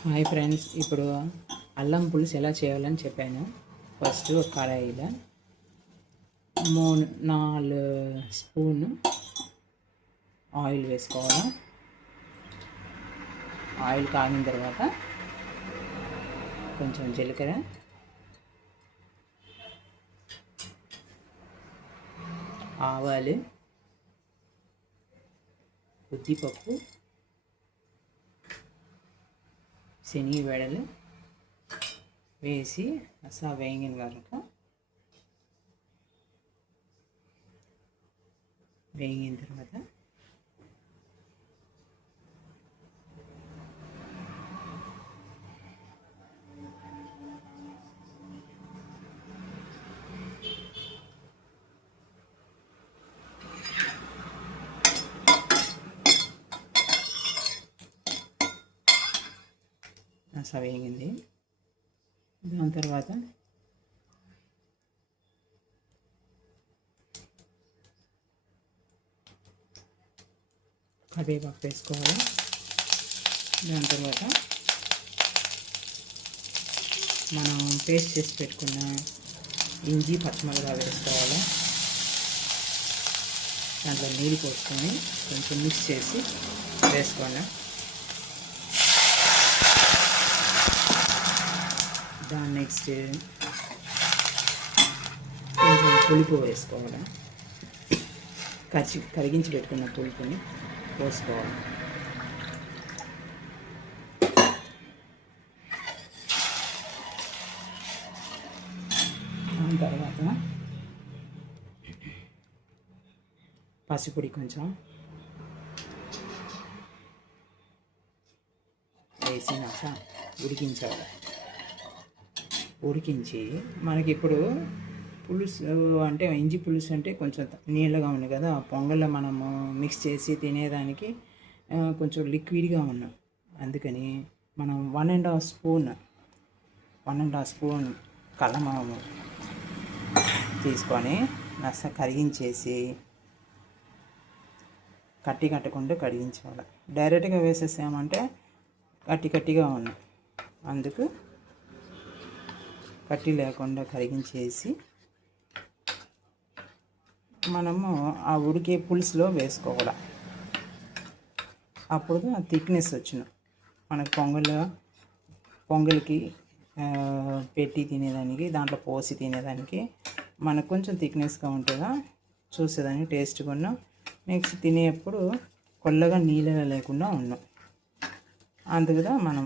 Hi friends, ఇప్పుడు అల్లం పులుసు ఎలా చేయాలని చెప్పాను. ఫస్ట్ ఒక కడాయిలో 4 స్పూన్ ఆయిల్ వేసుకోవాలి. ఆయిల్ కాగిన తర్వాత కొంచెం జీలకర్ర, ఆవాలు, ఉద్దిపప్పు, శనగబెడలు వేసి అసలు వేగిన వరకు వేగిన తర్వాత అసలు వేగింది. దాని తర్వాత కరివేపాకు వేసుకోవాలి. దాని తర్వాత మనం పేస్ట్ చేసి పెట్టుకున్న ఇంజి పచ్చిమిరపకాయ వేసుకోవాలి. దాంట్లో నీళ్ళు పోసుకొని కొంచెం మిక్స్ చేసి వేసుకోవాలి. దాని నెక్స్ట్ కొంచెం పులుపు వేసుకోవాలి. కరిగించి పెట్టుకున్న పులుపుని పోసుకోవాలి. దాని తర్వాత పసుపుడి కొంచెం వేసినాక ఉడికించి మనకి ఇప్పుడు పులుసు అంటే ఇంజి పులుసు అంటే కొంచెం నీళ్ళగా ఉంది కదా, పొంగల్లో మనము మిక్స్ చేసి తినేదానికి కొంచెం లిక్విడ్గా ఉన్నాం. అందుకని మనం 1.5 స్పూన్ కల్లమాము తీసుకొని కరిగించేసి కట్టకుండా కడిగించాలి. డైరెక్ట్గా వేసేసామంటే కట్టిగా ఉన్నాం. అందుకు కట్టి లేకుండా కరిగించేసి మనము ఆ ఉడికే పులుసులో వేసుకోవాలి. అప్పుడు ఆ థిక్నెస్ వచ్చిన మనకు పొంగల్కి పెట్టి తినేదానికి, దాంట్లో పోసి తినేదానికి మనకు కొంచెం థిక్నెస్గా ఉంటుందా చూసేదానికి టేస్ట్గా ఉన్నాం. నెక్స్ట్ తినేప్పుడు కొల్లగా నీళ్ళ లేకుండా ఉన్నాం. అందుకు మనం